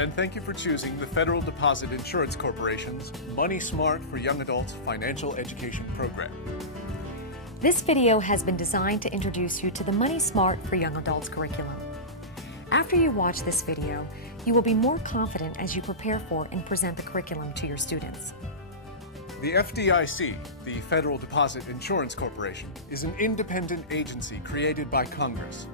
and thank you for choosing the Federal Deposit Insurance Corporation's Money Smart for Young Adults Financial Education Program. This video has been designed to introduce you to the Money Smart for Young Adults curriculum. After you watch this video, you will be more confident as you prepare for and present the curriculum to your students. The FDIC, the Federal Deposit Insurance Corporation, is an independent agency created by Congress.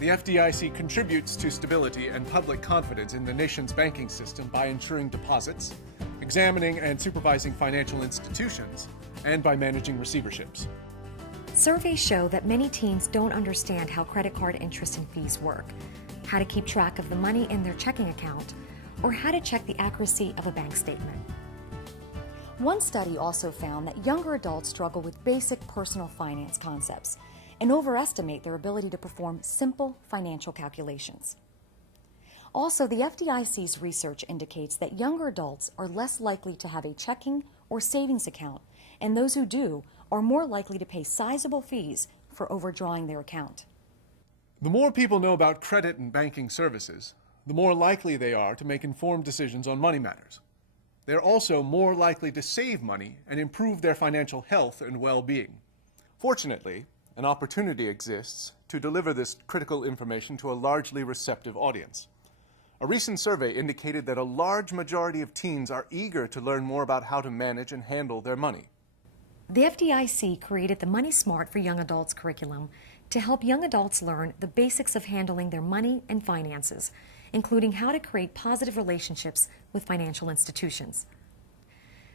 The FDIC contributes to stability and public confidence in the nation's banking system by insuring deposits, examining and supervising financial institutions, and by managing receiverships. Surveys show that many teens don't understand how credit card interest and fees work, how to keep track of the money in their checking account, or how to check the accuracy of a bank statement. One study also found that younger adults struggle with basic personal finance concepts and overestimate their ability to perform simple financial calculations. Also, the FDIC's research indicates that younger adults are less likely to have a checking or savings account, and those who do are more likely to pay sizable fees for overdrawing their account. The more people know about credit and banking services, the more likely they are to make informed decisions on money matters. They're also more likely to save money and improve their financial health and well-being. Fortunately, an opportunity exists to deliver this critical information to a largely receptive audience. A recent survey indicated that a large majority of teens are eager to learn more about how to manage and handle their money. The FDIC created the Money Smart for Young Adults curriculum to help young adults learn the basics of handling their money and finances, including how to create positive relationships with financial institutions.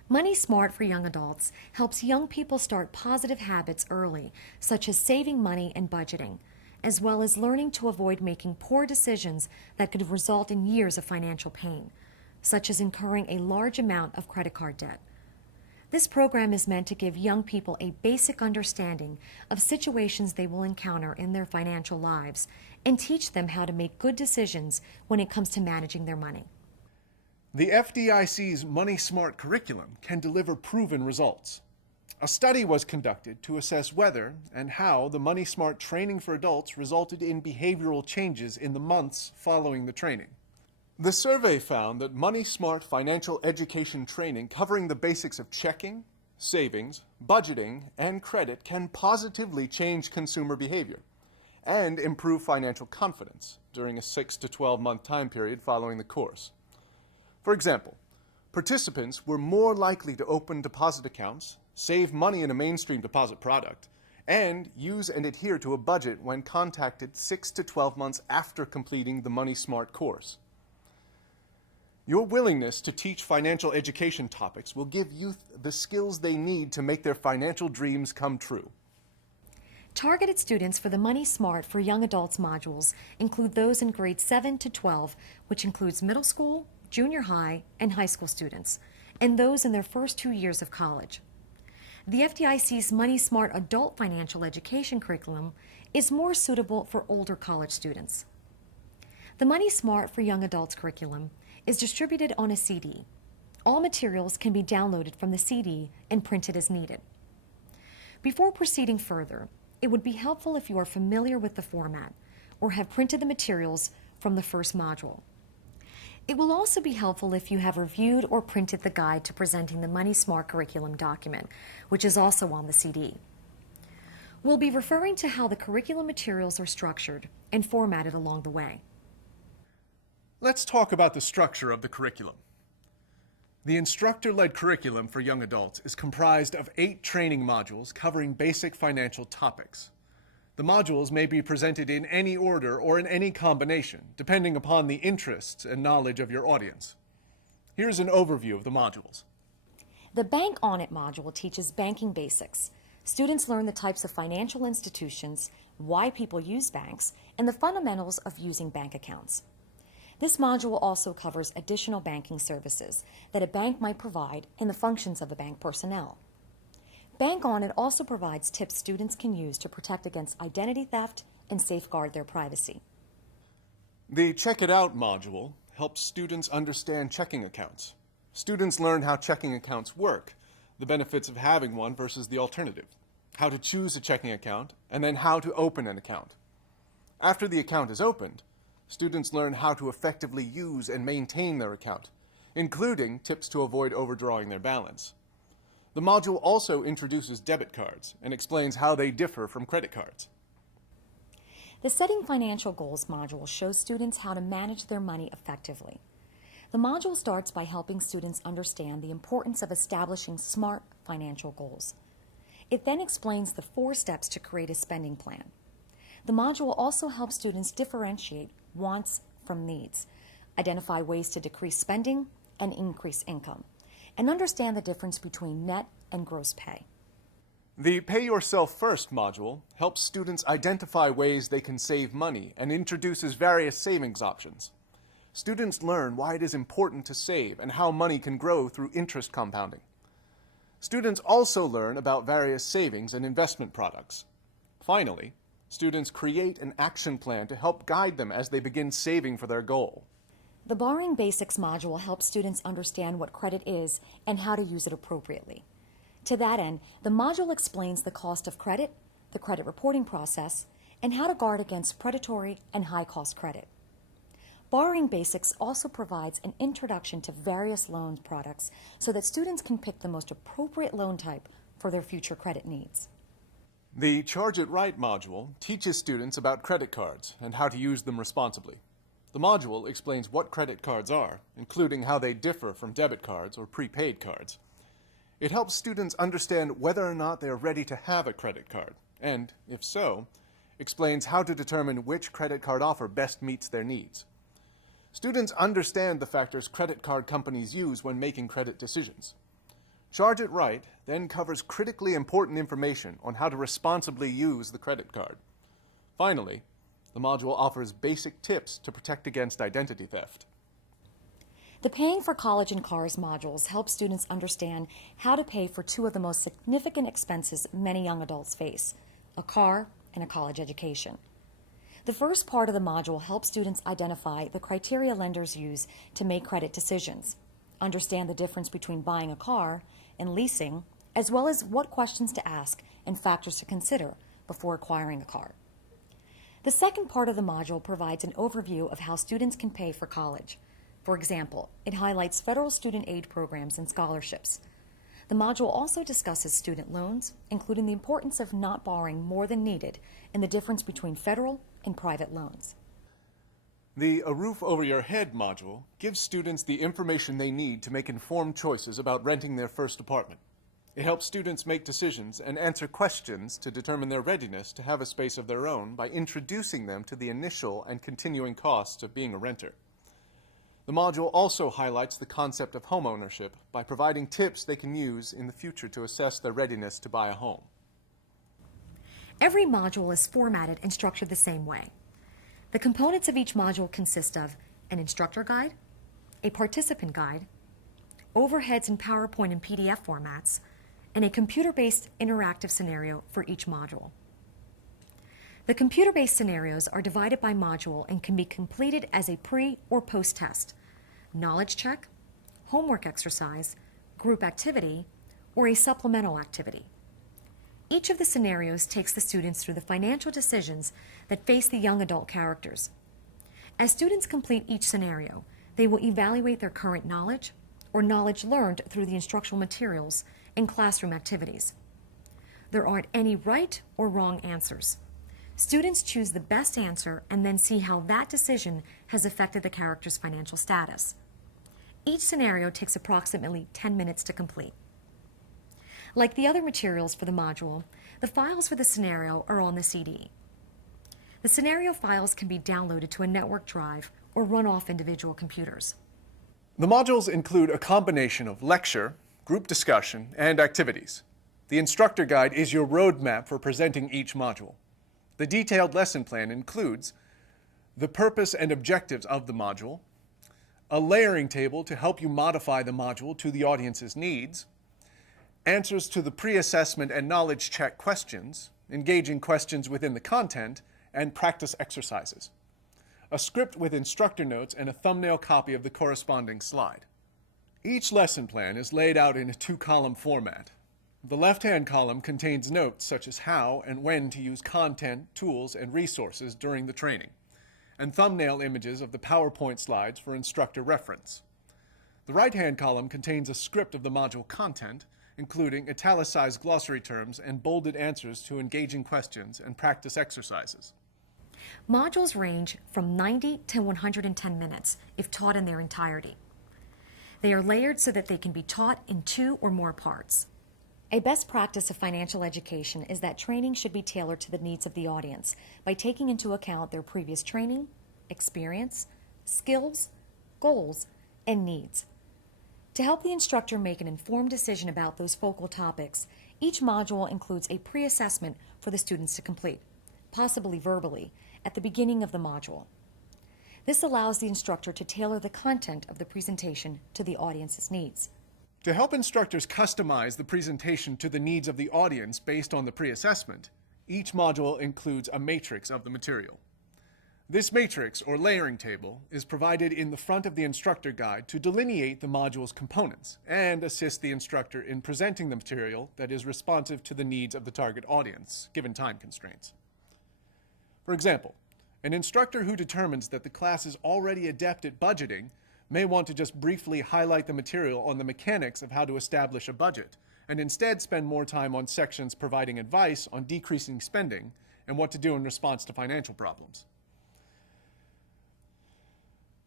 Money Smart for Young Adults helps young people start positive habits early, such as saving money and budgeting, as well as learning to avoid making poor decisions that could result in years of financial pain, such as incurring a large amount of credit card debt. This program is meant to give young people a basic understanding of situations they will encounter in their financial lives and teach them how to make good decisions when it comes to managing their money. The FDIC's Money Smart curriculum can deliver proven results. A study was conducted to assess whether and how the Money Smart training for adults resulted in behavioral changes in the months following the training. The survey found that Money Smart financial education training covering the basics of checking, savings, budgeting, and credit can positively change consumer behavior and improve financial confidence during a 6 to 12-month time period following the course. For example, participants were more likely to open deposit accounts, save money in a mainstream deposit product, and use and adhere to a budget when contacted 6 to 12 months after completing the Money Smart course. Your willingness to teach financial education topics will give youth the skills they need to make their financial dreams come true. Targeted students for the Money Smart for Young Adults modules include those in grades 7 to 12, which includes middle school, junior high, and high school students, and those in their first 2 years of college. The FDIC's Money Smart Adult Financial Education curriculum is more suitable for older college students. The Money Smart for Young Adults curriculum is distributed on a CD. All materials can be downloaded from the CD and printed as needed. Before proceeding further, it would be helpful if you are familiar with the format or have printed the materials from the first module. It will also be helpful if you have reviewed or printed the guide to presenting the Money Smart curriculum document, which is also on the CD. We'll be referring to how the curriculum materials are structured and formatted along the way. Let's talk about the structure of the curriculum. The instructor-led curriculum for young adults is comprised of 8 training modules covering basic financial topics. The modules may be presented in any order or in any combination, depending upon the interests and knowledge of your audience. Here's an overview of the modules. The Bank On It module teaches banking basics. Students learn the types of financial institutions, why people use banks, and the fundamentals of using bank accounts. This module also covers additional banking services that a bank might provide and the functions of the bank personnel. Bank On It also provides tips students can use to protect against identity theft and safeguard their privacy. The Check It Out module helps students understand checking accounts. Students learn how checking accounts work, the benefits of having one versus the alternative, how to choose a checking account, and then how to open an account. After the account is opened, Students learn how to effectively use and maintain their account, including tips to avoid overdrawing their balance. The module also introduces debit cards and explains how they differ from credit cards. The Setting Financial Goals module shows students how to manage their money effectively. The module starts by helping students understand the importance of establishing smart financial goals. It then explains the 4 steps to create a spending plan. The module also helps students differentiate wants from needs, identify ways to decrease spending and increase income, and understand the difference between net and gross pay. The Pay Yourself First module helps students identify ways they can save money and introduces various savings options. Students learn why it is important to save and how money can grow through interest compounding. Students also learn about various savings and investment products. Finally, students create an action plan to help guide them as they begin saving for their goal. The Borrowing Basics module helps students understand what credit is and how to use it appropriately. To that end, the module explains the cost of credit, the credit reporting process, and how to guard against predatory and high-cost credit. Borrowing Basics also provides an introduction to various loan products so that students can pick the most appropriate loan type for their future credit needs. The Charge It Right module teaches students about credit cards and how to use them responsibly. The module explains what credit cards are, including how they differ from debit cards or prepaid cards. It helps students understand whether or not they are ready to have a credit card, and, if so, explains how to determine which credit card offer best meets their needs. Students understand the factors credit card companies use when making credit decisions. Charge It Right then covers critically important information on how to responsibly use the credit card. Finally, the module offers basic tips to protect against identity theft. The Paying for College and Cars modules help students understand how to pay for 2 of the most significant expenses many young adults face, a car and a college education. The first part of the module helps students identify the criteria lenders use to make credit decisions, understand the difference between buying a car and leasing, as well as what questions to ask and factors to consider before acquiring a car. The second part of the module provides an overview of how students can pay for college. For example, it highlights federal student aid programs and scholarships. The module also discusses student loans, including the importance of not borrowing more than needed and the difference between federal and private loans. The A Roof Over Your Head module gives students the information they need to make informed choices about renting their first apartment. It helps students make decisions and answer questions to determine their readiness to have a space of their own by introducing them to the initial and continuing costs of being a renter. The module also highlights the concept of homeownership by providing tips they can use in the future to assess their readiness to buy a home. Every module is formatted and structured the same way. The components of each module consist of an instructor guide, a participant guide, overheads in PowerPoint and PDF formats, and a computer-based interactive scenario for each module. The computer-based scenarios are divided by module and can be completed as a pre- or post-test, knowledge check, homework exercise, group activity, or a supplemental activity. Each of the scenarios takes the students through the financial decisions that face the young adult characters. As students complete each scenario, they will evaluate their current knowledge or knowledge learned through the instructional materials and classroom activities. There aren't any right or wrong answers. Students choose the best answer and then see how that decision has affected the character's financial status. Each scenario takes approximately 10 minutes to complete. Like the other materials for the module, the files for the scenario are on the CD. The scenario files can be downloaded to a network drive or run off individual computers. The modules include a combination of lecture, group discussion, and activities. The instructor guide is your roadmap for presenting each module. The detailed lesson plan includes the purpose and objectives of the module, a layering table to help you modify the module to the audience's needs, answers to the pre-assessment and knowledge check questions, engaging questions within the content, and practice exercises. A script with instructor notes and a thumbnail copy of the corresponding slide. Each lesson plan is laid out in a 2-column format. The left-hand column contains notes such as how and when to use content, tools, and resources during the training. and thumbnail images of the PowerPoint slides for instructor reference. The right-hand column contains a script of the module content, including italicized glossary terms and bolded answers to engaging questions and practice exercises. Modules range from 90 to 110 minutes if taught in their entirety. They are layered so that they can be taught in 2 or more parts. A best practice of financial education is that training should be tailored to the needs of the audience by taking into account their previous training, experience, skills, goals, and needs. To help the instructor make an informed decision about those focal topics, each module includes a pre-assessment for the students to complete, possibly verbally, at the beginning of the module. This allows the instructor to tailor the content of the presentation to the audience's needs. To help instructors customize the presentation to the needs of the audience based on the pre-assessment, each module includes a matrix of the material. This matrix, or layering table, is provided in the front of the instructor guide to delineate the module's components and assist the instructor in presenting the material that is responsive to the needs of the target audience, given time constraints. For example, an instructor who determines that the class is already adept at budgeting may want to just briefly highlight the material on the mechanics of how to establish a budget, and instead spend more time on sections providing advice on decreasing spending and what to do in response to financial problems.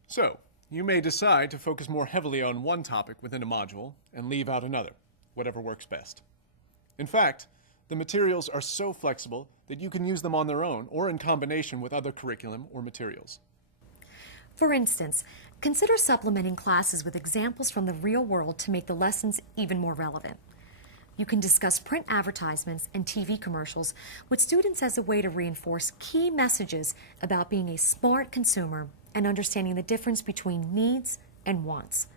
So, you may decide to focus more heavily on one topic within a module and leave out another, whatever works best. In fact, the materials are so flexible that you can use them on their own or in combination with other curriculum or materials. For instance, consider supplementing classes with examples from the real world to make the lessons even more relevant. You can discuss print advertisements and TV commercials with students as a way to reinforce key messages about being a smart consumer and understanding the difference between needs and wants.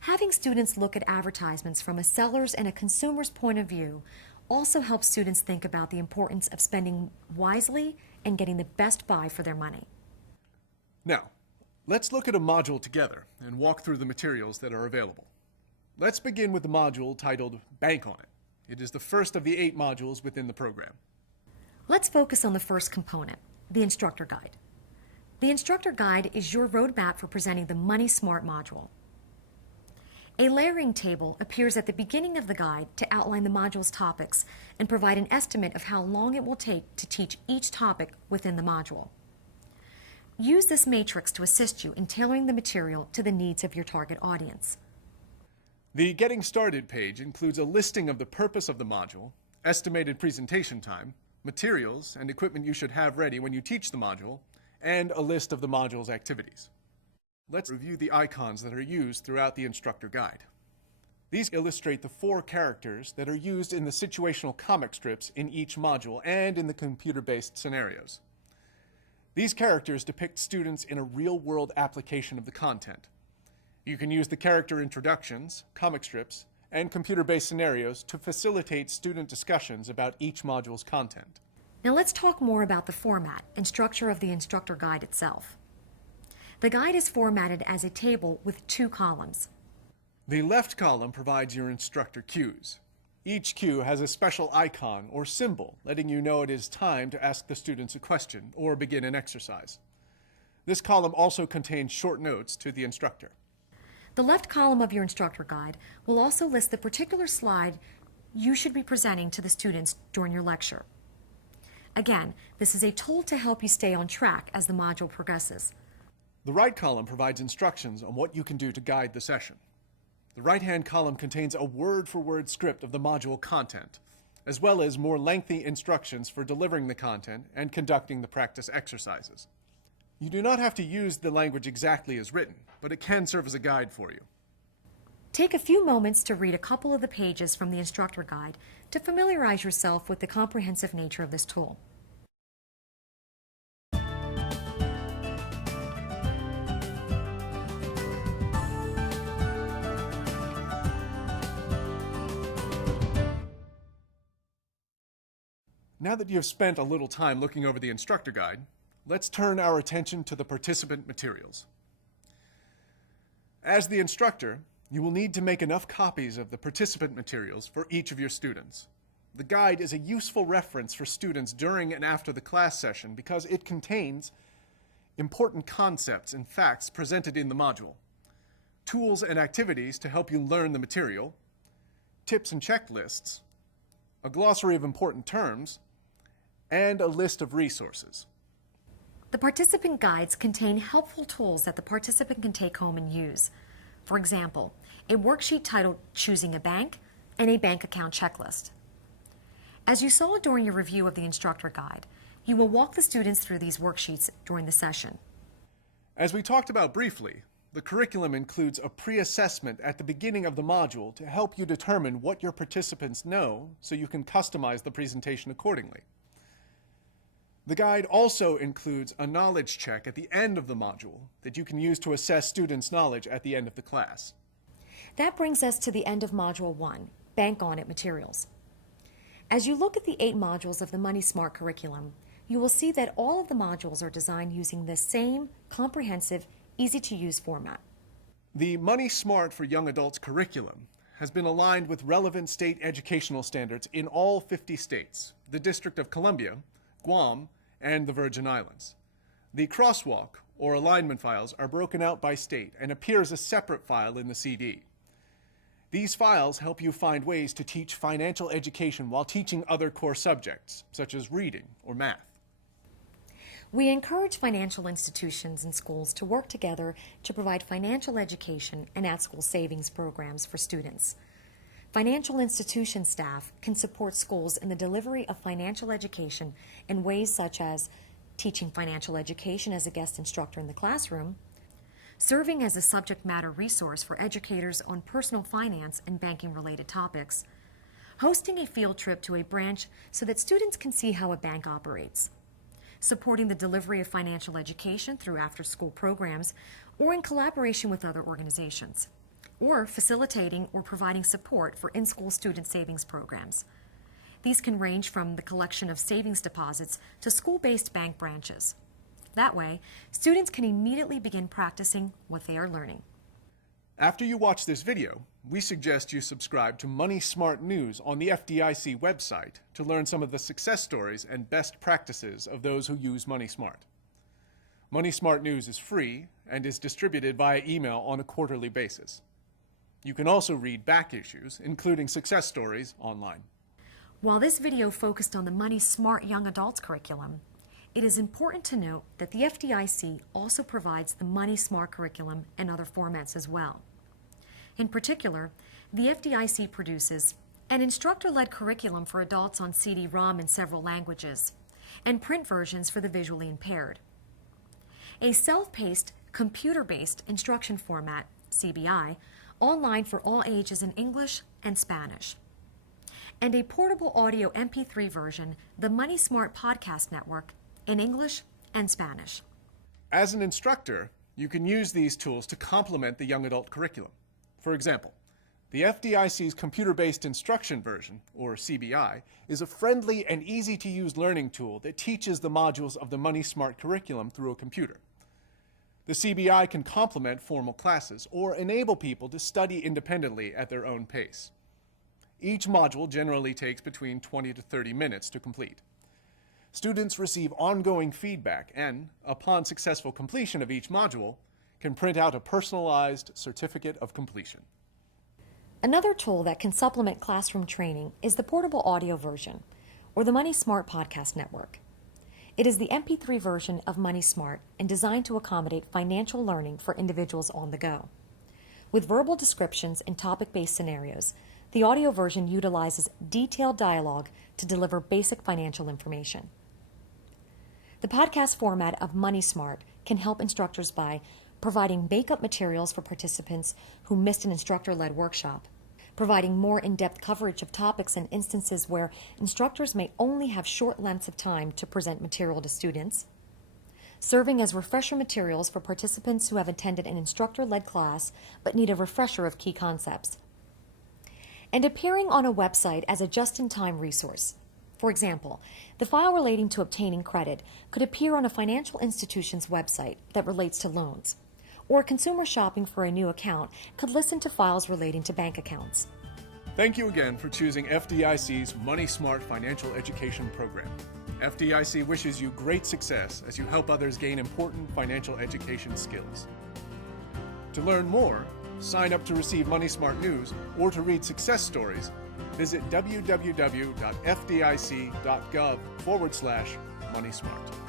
Having students look at advertisements from a seller's and a consumer's point of view also helps students think about the importance of spending wisely and getting the best buy for their money. Now, let's look at a module together and walk through the materials that are available. Let's begin with the module titled Bank on It. It is the first of the 8 modules within the program. Let's focus on the first component, the instructor guide. The instructor guide is your roadmap for presenting the Money Smart module. A layering table appears at the beginning of the guide to outline the module's topics and provide an estimate of how long it will take to teach each topic within the module. Use this matrix to assist you in tailoring the material to the needs of your target audience. The Getting Started page includes a listing of the purpose of the module, estimated presentation time, materials and equipment you should have ready when you teach the module, and a list of the module's activities. Let's review the icons that are used throughout the instructor guide. These illustrate the 4 characters that are used in the situational comic strips in each module and in the computer-based scenarios. These characters depict students in a real-world application of the content. You can use the character introductions, comic strips, and computer-based scenarios to facilitate student discussions about each module's content. Now let's talk more about the format and structure of the instructor guide itself. The guide is formatted as a table with 2 columns. The left column provides your instructor cues. Each cue has a special icon or symbol letting you know it is time to ask the students a question or begin an exercise. This column also contains short notes to the instructor. The left column of your instructor guide will also list the particular slide you should be presenting to the students during your lecture. Again, this is a tool to help you stay on track as the module progresses. The right column provides instructions on what you can do to guide the session. The right-hand column contains a word-for-word script of the module content, as well as more lengthy instructions for delivering the content and conducting the practice exercises. You do not have to use the language exactly as written, but it can serve as a guide for you. Take a few moments to read a couple of the pages from the instructor guide to familiarize yourself with the comprehensive nature of this tool. Now that you have spent a little time looking over the instructor guide, let's turn our attention to the participant materials. As the instructor, you will need to make enough copies of the participant materials for each of your students. The guide is a useful reference for students during and after the class session because it contains important concepts and facts presented in the module, tools and activities to help you learn the material, tips and checklists, a glossary of important terms, and a list of resources. The participant guides contain helpful tools that the participant can take home and use. For example, a worksheet titled Choosing a Bank and a bank account checklist. As you saw during your review of the instructor guide, you will walk the students through these worksheets during the session. As we talked about briefly, the curriculum includes a pre-assessment at the beginning of the module to help you determine what your participants know so you can customize the presentation accordingly. The guide also includes a knowledge check at the end of the module that you can use to assess students' knowledge at the end of the class. That brings us to the end of Module 1, Bank Audit Materials. As you look at the 8 modules of the Money Smart curriculum, you will see that all of the modules are designed using the same comprehensive, easy-to-use format. The Money Smart for Young Adults curriculum has been aligned with relevant state educational standards in all 50 states, the District of Columbia, Guam, and the Virgin Islands. The crosswalk, or alignment files, are broken out by state and appear as a separate file in the CD. These files help you find ways to teach financial education while teaching other core subjects, such as reading or math. We encourage financial institutions and schools to work together to provide financial education and at-school savings programs for students. Financial institution staff can support schools in the delivery of financial education in ways such as teaching financial education as a guest instructor in the classroom, serving as a subject matter resource for educators on personal finance and banking-related topics, hosting a field trip to a branch so that students can see how a bank operates, supporting the delivery of financial education through after-school programs or in collaboration with other organizations, or facilitating or providing support for in-school student savings programs. These can range from the collection of savings deposits to school-based bank branches. That way, students can immediately begin practicing what they are learning. After you watch this video, we suggest you subscribe to Money Smart News on the FDIC website to learn some of the success stories and best practices of those who use Money Smart. Money Smart News is free and is distributed via email on a quarterly basis. You can also read back issues, including success stories, online. While this video focused on the Money Smart Young Adults curriculum, it is important to note that the FDIC also provides the Money Smart curriculum in other formats as well. In particular, the FDIC produces an instructor-led curriculum for adults on CD-ROM in several languages, and print versions for the visually impaired. A self-paced, computer-based instruction format, CBI, online for all ages in English and Spanish. And a portable audio MP3 version, the Money Smart Podcast Network, in English and Spanish. As an instructor, you can use these tools to complement the young adult curriculum. For example, the FDIC's computer-based instruction version, or CBI, is a friendly and easy-to-use learning tool that teaches the modules of the Money Smart curriculum through a computer. The CBI can complement formal classes or enable people to study independently at their own pace. Each module generally takes between 20 to 30 minutes to complete. Students receive ongoing feedback and, upon successful completion of each module, can print out a personalized certificate of completion. Another tool that can supplement classroom training is the portable audio version, or the Money Smart Podcast Network. It is the MP3 version of Money Smart and designed to accommodate financial learning for individuals on the go. With verbal descriptions and topic-based scenarios, the audio version utilizes detailed dialogue to deliver basic financial information. The podcast format of Money Smart can help instructors by providing makeup materials for participants who missed an instructor-led workshop, providing more in-depth coverage of topics and instances where instructors may only have short lengths of time to present material to students, serving as refresher materials for participants who have attended an instructor-led class but need a refresher of key concepts, and appearing on a website as a just-in-time resource. For example, the file relating to obtaining credit could appear on a financial institution's website that relates to loans, or consumer shopping for a new account could listen to files relating to bank accounts. Thank you again for choosing FDIC's Money Smart Financial Education Program. FDIC wishes you great success as you help others gain important financial education skills. To learn more, sign up to receive Money Smart news, or to read success stories, visit www.fdic.gov/MoneySmart.